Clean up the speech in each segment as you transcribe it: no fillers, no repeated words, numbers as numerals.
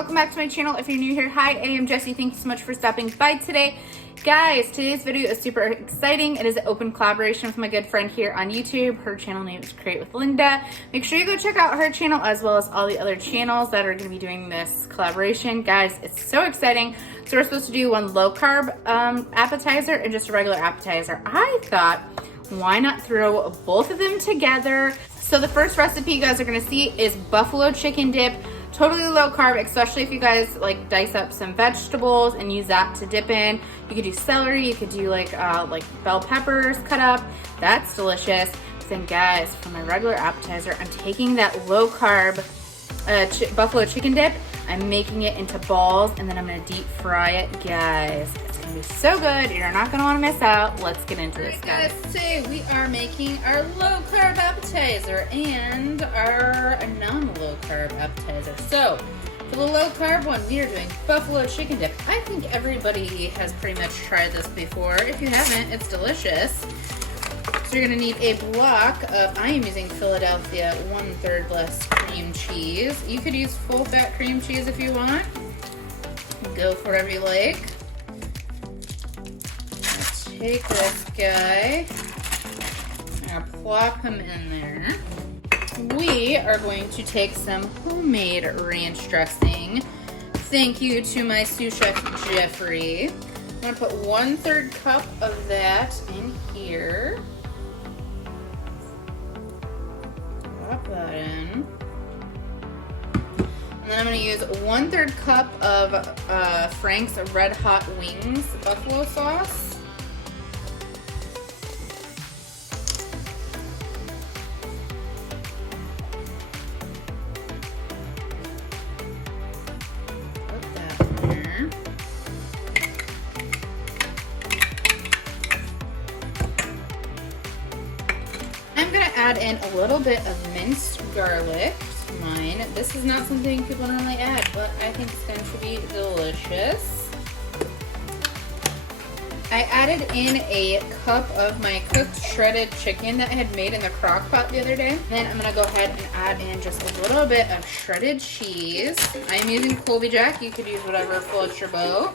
welcome back to my channel. If you're new here, hi, I am Jessi. Thank you so much for stopping by today. Guys, today's video is super exciting. It is an open collaboration with my good friend here on YouTube. Her channel name is Create with Linda. Make sure you go check out her channel as well as all the other channels that are going to be doing this collaboration. Guys, it's so exciting. So we're supposed to do one low carb appetizer and just a regular appetizer. I thought, why not throw both of them together? So the first recipe you guys are going to see is buffalo chicken dip. Totally low carb, especially if you guys like dice up some vegetables and use that to dip in. You could do celery, you could do like bell peppers cut up. That's delicious. Then guys, for my regular appetizer, I'm taking that low carb buffalo chicken dip. I'm making it into balls and then I'm gonna deep fry it, guys. It's gonna be so good. You're not gonna wanna miss out. Let's get into this, guys. Today we are making our low carb appetizer and our non-low carb appetizer. So for the low carb one, we are doing buffalo chicken dip. I think everybody has pretty much tried this before. If you haven't, it's delicious. So you're gonna need a block of, I am using Philadelphia 1/3 less cream cheese. You could use full fat cream cheese if you want. Go for whatever you like. Let's take this guy. I'm gonna plop him in there. We are going to take some homemade ranch dressing. Thank you to my sous chef, Jeffrey. I'm gonna put 1/3 cup of that in here. Pop that in. And then I'm gonna use 1/3 cup of Frank's Red Hot Wings buffalo sauce. I'm gonna add in a little bit of minced garlic to mine. This is not something people normally add, but I think it's going to be delicious. I added in a cup of my cooked shredded chicken that I had made in the crock pot the other day. Then I'm gonna go ahead and add in just a little bit of shredded cheese. I'm using Colby Jack. You could use whatever floats your boat.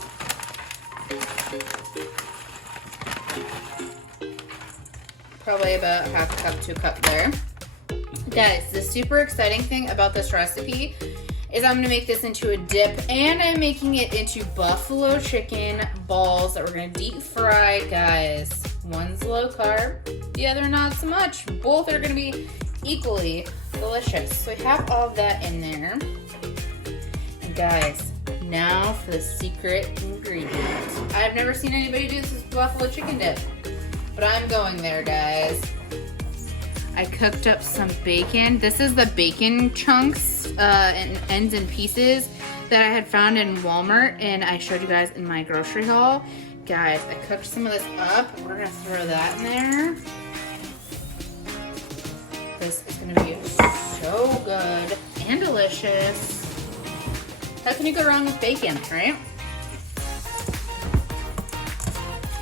Probably about 1/2 cup, 2 cup there. Guys, the super exciting thing about this recipe is I'm gonna make this into a dip and I'm making it into buffalo chicken balls that we're gonna deep fry, guys. One's low carb, the other not so much. Both are gonna be equally delicious. So we have all of that in there. And guys, now for the secret ingredient. I've never seen anybody do this with buffalo chicken dip. But I'm going there, guys. I cooked up some bacon. This is the bacon chunks and ends and pieces that I had found in Walmart and I showed you guys in my grocery haul. Guys, I cooked some of this up. We're gonna throw that in there. This is gonna be so good and delicious. How can you go wrong with bacon, right?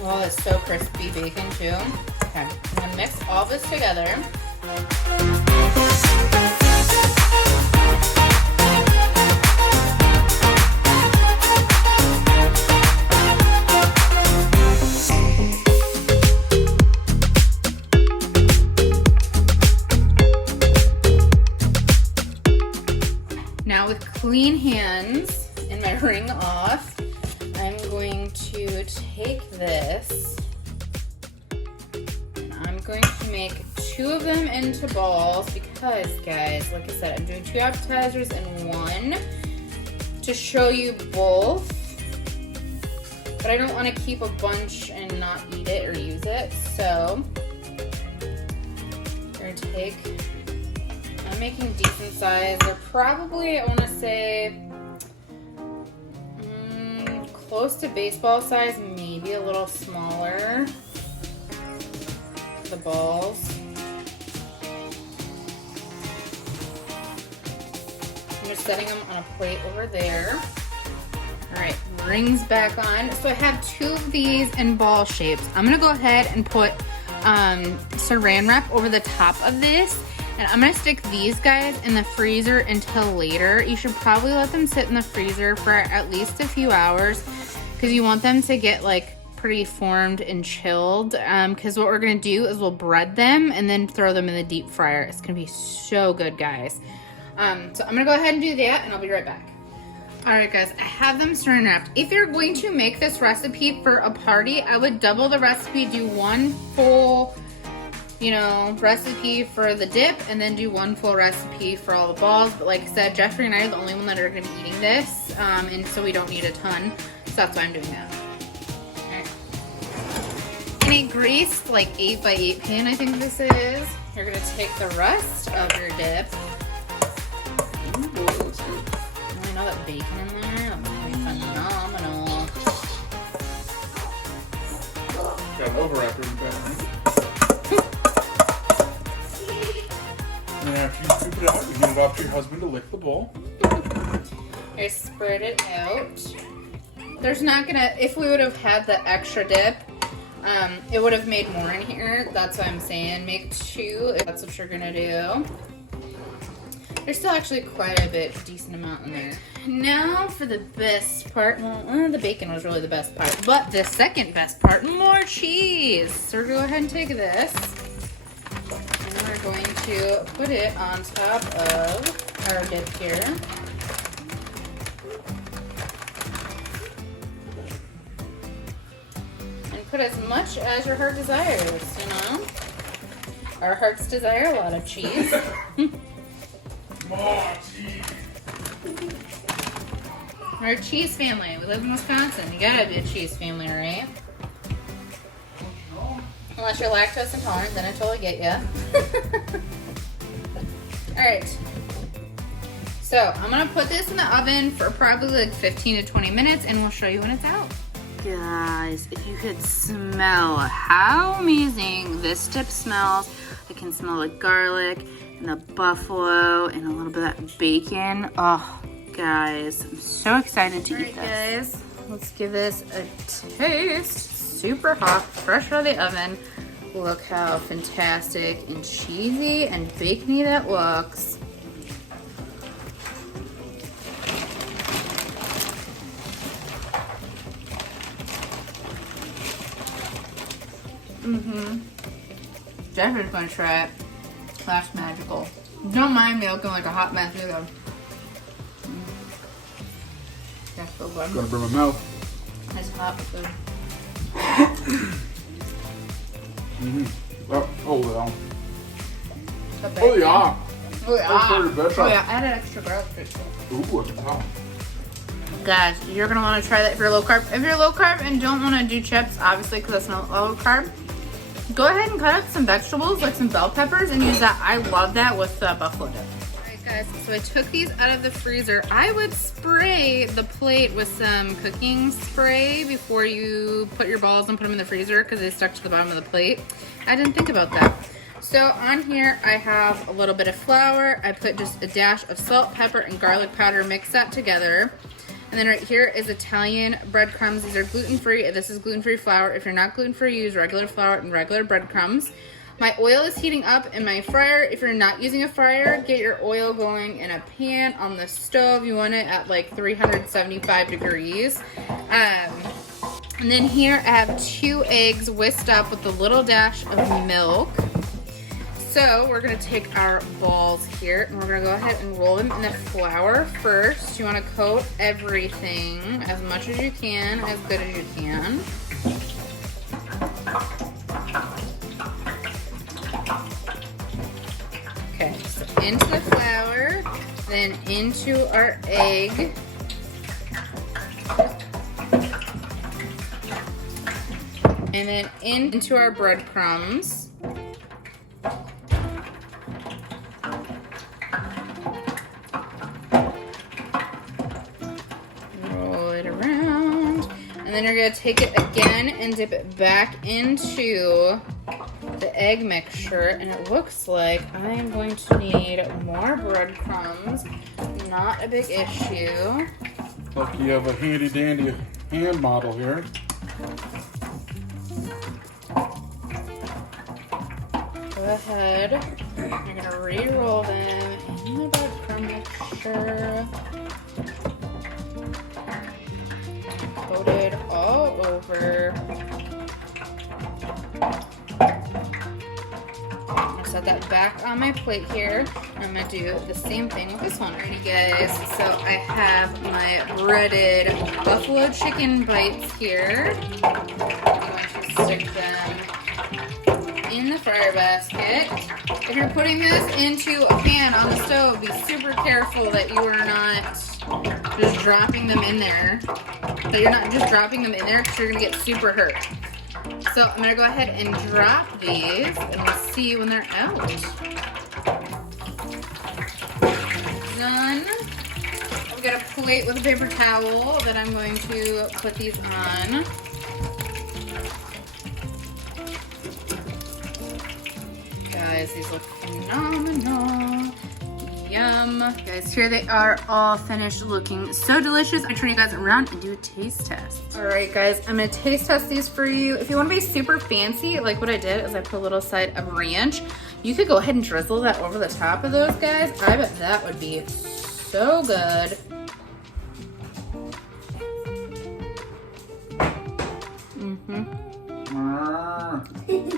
Oh, it's so crispy bacon too. Okay, I'm gonna mix all this together. Now with clean hands and my ring off, I'm going to take this and I'm going to make 2 of them into balls because, guys, like I said, I'm doing 2 appetizers in one to show you both, but I don't want to keep a bunch and not eat it or use it, so we're going to take, I'm making decent size. They're probably, I want to say, close to baseball size, maybe a little smaller. The balls. I'm just setting them on a plate over there. All right, rings back on. So I have 2 of these in ball shapes. I'm gonna go ahead and put saran wrap over the top of this. And I'm gonna stick these guys in the freezer until later. You should probably let them sit in the freezer for at least a few hours because you want them to get like pretty formed and chilled. Because what we're gonna do is we'll bread them and then throw them in the deep fryer. It's gonna be so good, guys. So I'm gonna go ahead and do that and I'll be right back. All right, guys, I have them saran wrapped. If you're going to make this recipe for a party, I would double the recipe, do one full, you know, recipe for the dip and then do one full recipe for all the balls. But like I said, Jeffrey and I are the only one that are gonna be eating this, and so we don't need a ton. So that's why I'm doing that. In a greased like 8x8 pan, I think this is, you're gonna take the rest of your dip. Ooh. I know that bacon in there, that's gonna be phenomenal. Got an overwrap in the And after you scoop it out, you hand it off to your husband to lick the bowl. I spread it out. There's not gonna, if we would have had the extra dip, it would have made more in here. That's what I'm saying. Make 2 if that's what you're gonna do. There's still actually quite a bit, decent amount in there. Now for the best part. Well, the bacon was really the best part, but the second best part, more cheese. So we're gonna go ahead and take this. And we're going to put it on top of our dip here. And put as much as your heart desires, you know? Our hearts desire a lot of cheese. More cheese. We're a cheese family. We live in Wisconsin. You gotta be a cheese family, right? Unless you're lactose intolerant, then I totally get you. Alright. So, I'm gonna put this in the oven for probably like 15 to 20 minutes and we'll show you when it's out. Guys, if you could smell how amazing this dip smells. I can smell the garlic and the buffalo and a little bit of that bacon. Oh, guys, I'm so excited to eat this. Guys, let's give this a taste. Super hot, fresh out of the oven. Look how fantastic and cheesy and bacony that looks. Jeffrey's gonna try it. That's magical. Don't mind me looking like a hot mess either. That's so good. Gonna burn my mouth. It's hot but good. Oh yeah. The bacon. Oh yeah. Oh yeah. Oh yeah. Add an extra garlic to it. Ooh, wow. Guys, you're gonna want to try that if you're low carb. If you're low carb and don't want to do chips, obviously because that's not low carb, go ahead and cut up some vegetables like some bell peppers and use that. I love that with the buffalo dip. Alright guys, so I took these out of the freezer. I would spray the plate with some cooking spray before you put your balls and put them in the freezer because they stuck to the bottom of the plate. I didn't think about that. So on here I have a little bit of flour. I put just a dash of salt, pepper, and garlic powder. Mix that together. And then right here is Italian breadcrumbs. These are gluten-free. This is gluten-free flour. If you're not gluten-free, use regular flour and regular breadcrumbs. My oil is heating up in my fryer. If you're not using a fryer, get your oil going in a pan on the stove. You want it at like 375 degrees. And then here I have 2 eggs whisked up with a little dash of milk. So we're gonna take our balls here and we're gonna go ahead and roll them in the flour first. You wanna coat everything as much as you can, as good as you can. Okay, so into the flour, then into our egg. And then into our breadcrumbs. And then you're gonna take it again and dip it back into the egg mixture. And it looks like I am going to need more breadcrumbs. Not a big issue. Look, you have a handy dandy hand model here. Go ahead You're gonna re-roll them in the breadcrumb mixture. Coat it all over. I'm gonna set that back on my plate here. I'm gonna do the same thing with this one. Alrighty guys, so I have my breaded buffalo chicken bites here. I'm going to stick them in the fryer basket. If you're putting this into a pan on the stove, be super careful that you are not just dropping them in there. That you're not just dropping them in there because you're gonna get super hurt. So I'm gonna go ahead and drop these and we'll see when they're out. Done. I've got a plate with a paper towel that I'm going to put these on. Guys, these look phenomenal. Yum. Guys, here they are all finished looking so delicious. I'm gonna turn you guys around and do a taste test. All right, guys, I'm gonna taste test these for you. If you wanna be super fancy, like what I did is I put a little side of ranch. You could go ahead and drizzle that over the top of those, guys. I bet that would be so good.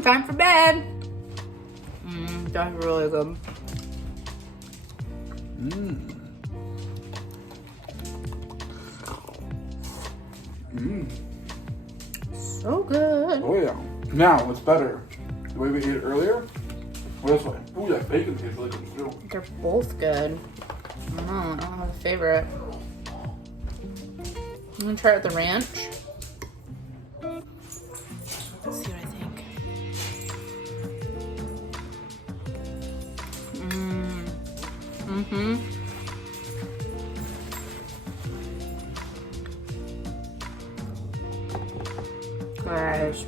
Time for bed. That's really good. So good. Oh yeah. Now, what's better? The way we ate it earlier? Or this way? Ooh, that bacon tastes really good too. They're both good. I don't have a favorite. I'm gonna try it with the ranch. Let's see what I think. Guys.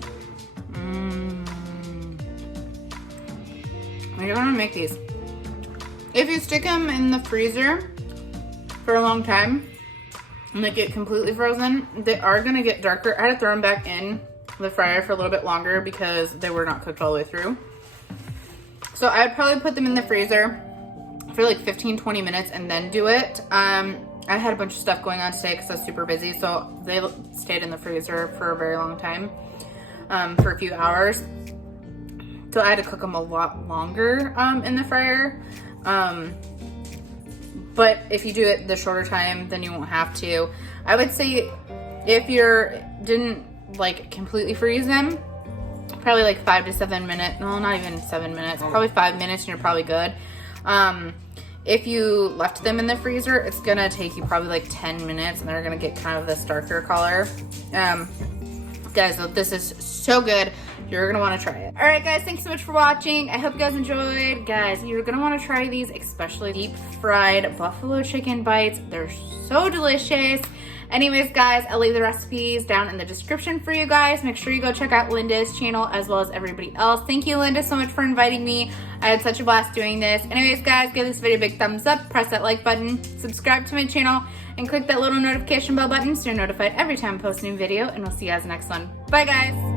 I don't want to make these. If you stick them in the freezer for a long time and they get completely frozen, they are going to get darker. I had to throw them back in the fryer for a little bit longer because they were not cooked all the way through. So I'd probably put them in the freezer for like 15-20 minutes and then do it. I had a bunch of stuff going on today because I was super busy, so they stayed in the freezer for a very long time, for a few hours. So I had to cook them a lot longer in the fryer. But if you do it the shorter time, then you won't have to. I would say if you didn't like completely freeze them, probably like 5 to 7 minutes. No, not even 7 minutes. Probably 5 minutes and you're probably good. If you left them in the freezer, it's gonna take you probably like 10 minutes and they're gonna get kind of this darker color. Guys, this is so good. You're gonna wanna try it. All right, guys, thanks so much for watching. I hope you guys enjoyed. Guys, you're gonna wanna try these, especially deep fried buffalo chicken bites. They're so delicious. Anyways, guys, I'll leave the recipes down in the description for you guys. Make sure you go check out Linda's channel as well as everybody else. Thank you, Linda, so much for inviting me. I had such a blast doing this. Anyways, guys, give this video a big thumbs up, press that like button, subscribe to my channel, and click that little notification bell button so you're notified every time I post a new video, and we'll see you guys next one. Bye, guys.